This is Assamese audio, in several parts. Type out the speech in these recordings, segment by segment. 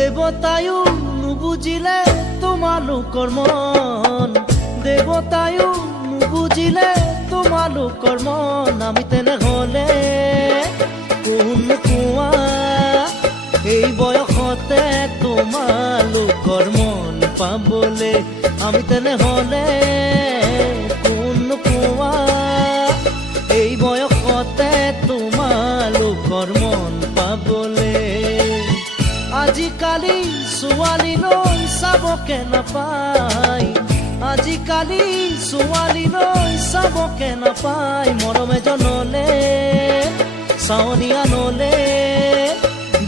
দেৱতায়ো নুবুজিলে তোমালোকৰ মন, দেৱতায়ো নুবুজিলে তোমালোকৰ মন। আমি তেনেহলে কোন কোৱা এই বয়সতে তোমালোকৰ মন পাবলে। আমি তেনেহলে কোন কোৱা এই বয়সতে তোমালোকৰ মন পাবলে। আজিকালি ছোৱালীলৈ চাবকে নাপায়, আজিকালি ছোৱালীলৈ চাবকে নাপায়। মৰম এজনলে চাৱনি আনলে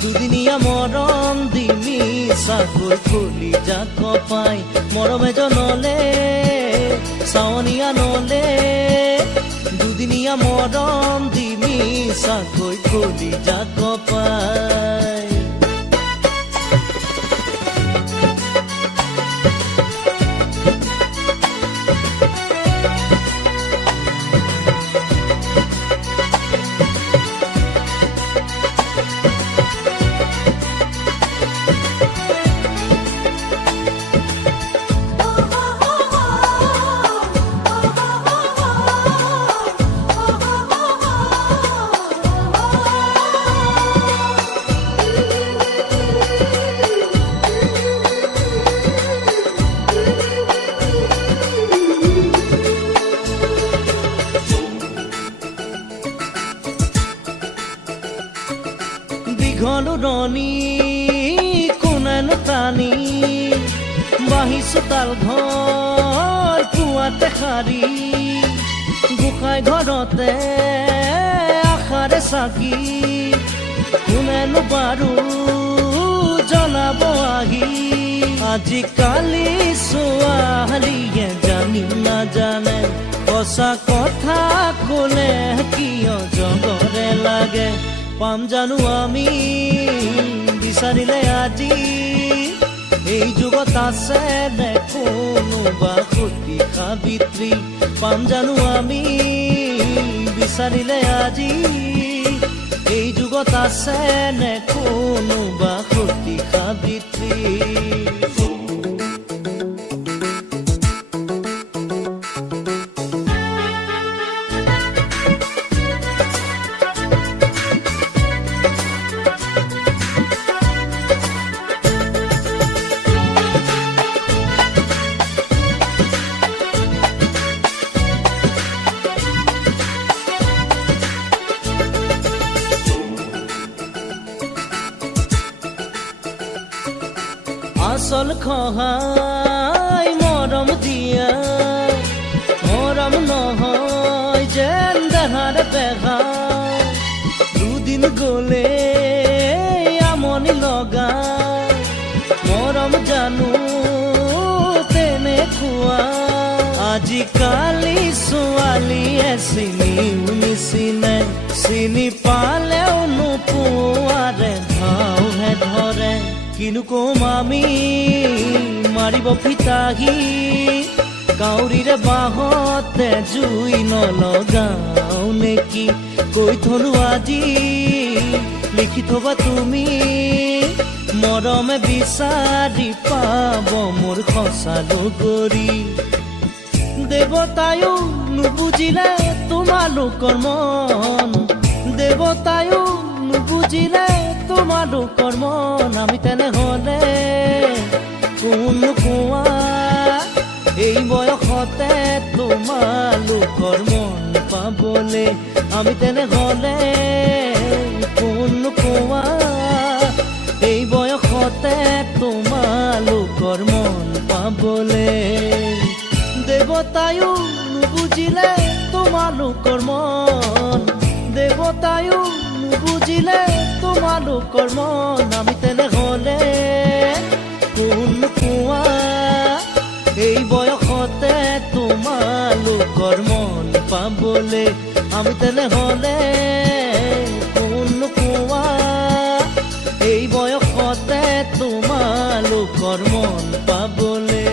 দুদিনীয়া মৰম দি মিছাকৈ খুলি যাক পাই। মৰম এজনলে চাৱনি আনলে দুদিনীয়া মৰম দি মিছাকৈ খুলি যাক পাই। ঘনৰণী কোনেনো টানি বাঢ়িছো তাল ঘৰ পুৱাতে সাৰি। গোসাঁই ঘৰতে আশাৰে চাকি কোনেনো বাৰু জনাব আহি। আজিকালি ছোৱালীয়ে জানি নাজানে সঁচা কথা ক'লে কিয় জগৰে লাগে। পাম জানো আমি বিচাৰিলে আজি এই যুগত আছে নে কোনোবা সতী সাবিত্ৰী। পাম জানো আমি বিচাৰিলে আজি এই যুগত আছে নে কোনোবা সতী সাবিত্ৰী। আচল সহায় মৰম দিয়া, মৰম নহয় যেন দেহাৰে বেহা। দুদিন গলে আমনি লগা মৰম জানো তেনেকুৱা। আজিকালি ছোৱালীয়ে চিনিও নিচিনে, চিনি পালেও নোপোৱাৰে ধাওহে ধৰে। কিনো কম আমি মাৰিব ফিতাহি কাউৰীৰে বাঁহতে জুই নলগাও নেকি। কৈ থলো আজি লিখি থবা তুমি মৰমে বিচাৰি পাব মোৰ সঁচা লগৰী। দেৱতায়ো নুবুজিলে তোমালোকৰ মন, দেৱতায়ো নুবুজিলে তোমালোকৰ মন। আমি তেনেহলে কোন কোৱা এই বয়সতে তোমালোকৰ মন পাবলে। আমি তেনেহলে কোন কোৱা এই বয়সতে তোমালোকৰ মন পাবলে। দেৱতায়ো নুবুজিলে তোমালোকৰ মন, দেৱতায়ো নুবুজিলে তোমালোকৰ মন। আমি তেনেহলে কোন কোৱা এই বয়সতে তোমালোকৰ মন পাবলে। আমি তেনেহলে কোন কোৱা এই বয়সতে তোমালোকৰ মন পাবলে।